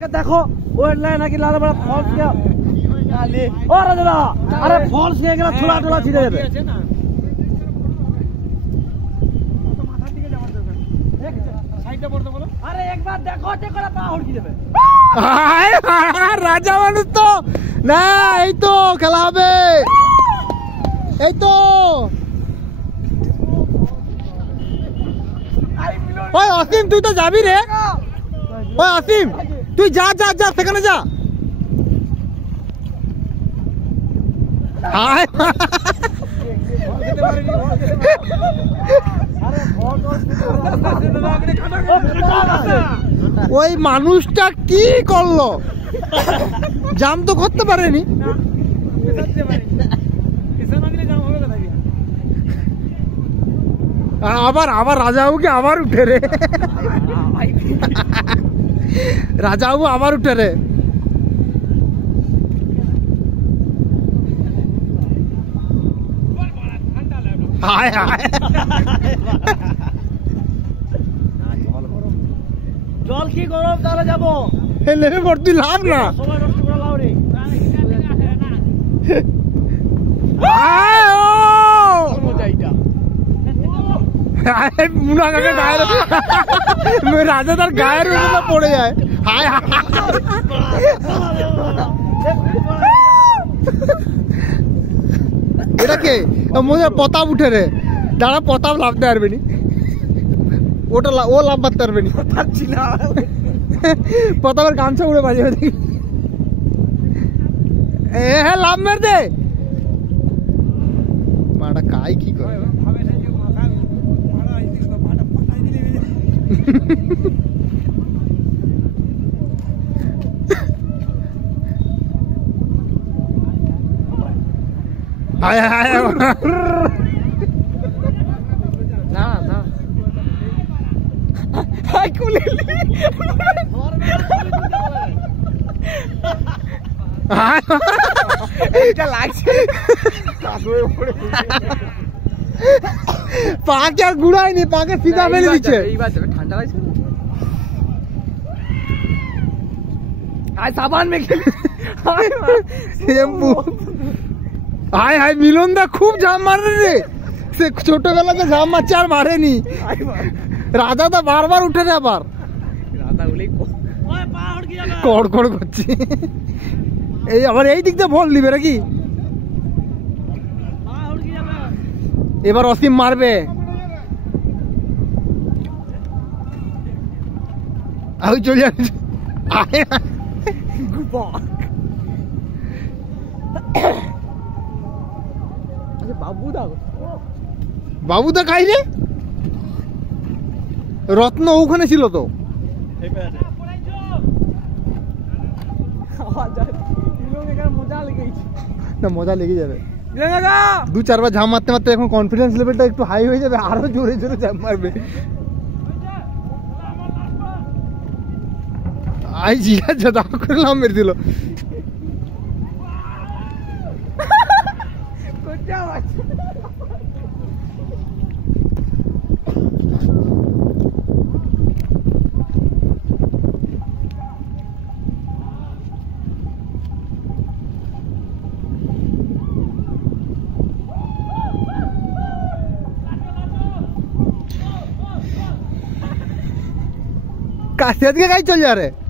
देखो वो नाকি लाल बड़ा फॉल्स के ओ राजा अरे फॉल्स के एकरा थोड़ा थोड़ा छिड़े देबे अरे एक बार देखो टेकरा पा उड़ देबे রাজা মানুষ তো না এই তো খেলা হবে এই তো ওই অসীম তুই তো যাবি রে ওই অসীম তুই যা যা যা সেখানে যা হায় ওই মানুষটা কি করলো জাম তো করতে পারেনি আবার আবার রাজাবাবুকে আবার উঠে রে রাজাবাবু আবার উঠে রে হায় হায় জল কি গরম তাহলে যাবো নেমে পড় তুই লাভ না সময় নষ্ট করে লাও রে মুনা কাকে গায়ের রাজা তার গায়ের উপরে পড়ে যায় হায় এটা কে মনে প্রতাপ উঠে রে দাঁড়া প্রতাপ লাভতে পারবে নি ওটা ও লাভ পারতে পারবে নি প্রতাপের গামছা উড়ে বাজে দেখি হ্যাঁ লাভ মের দে মাটা কাই কি করে হায় হায় না না হাই কুলে এটা লাগছে কাদুয়ে পড়ে পাকে আর গুড়ায়নি পাকে সিধা ফেলে দিচ্ছে এইবার ঠান্ডা লাগছে আই সাবান মেখে শ্যাম্পু হায় হায় মিলন দা খুব জাম মারে রে সে ছোটবেলাতে জাম মারছে আর মারেনি রাজা তো বারবার উঠে রে আবার রাজা বলেই ওই পা উড় গিয়ে যাবে কড়কড় করছে এই আবার এই দিক দিয়ে বল দিবে নাকি পা উড় গিয়ে যাবে এবার অসীম মারবে আমি চলে যাচ্ছি বাবুদা খাই রে রত্ন ওখানে ছিল তো না মজা লেগে যাবে দু চারবার ঝাম মারতে মারতে এখন কনফিডেন্স লেভেলটা একটু হাই হয়ে যাবে আরো জোরে জোরে ঝাম মারবে আই জিজ্ঞাসা দাও করলাম মেরে দিল काशियात के कहीं चल जा रहे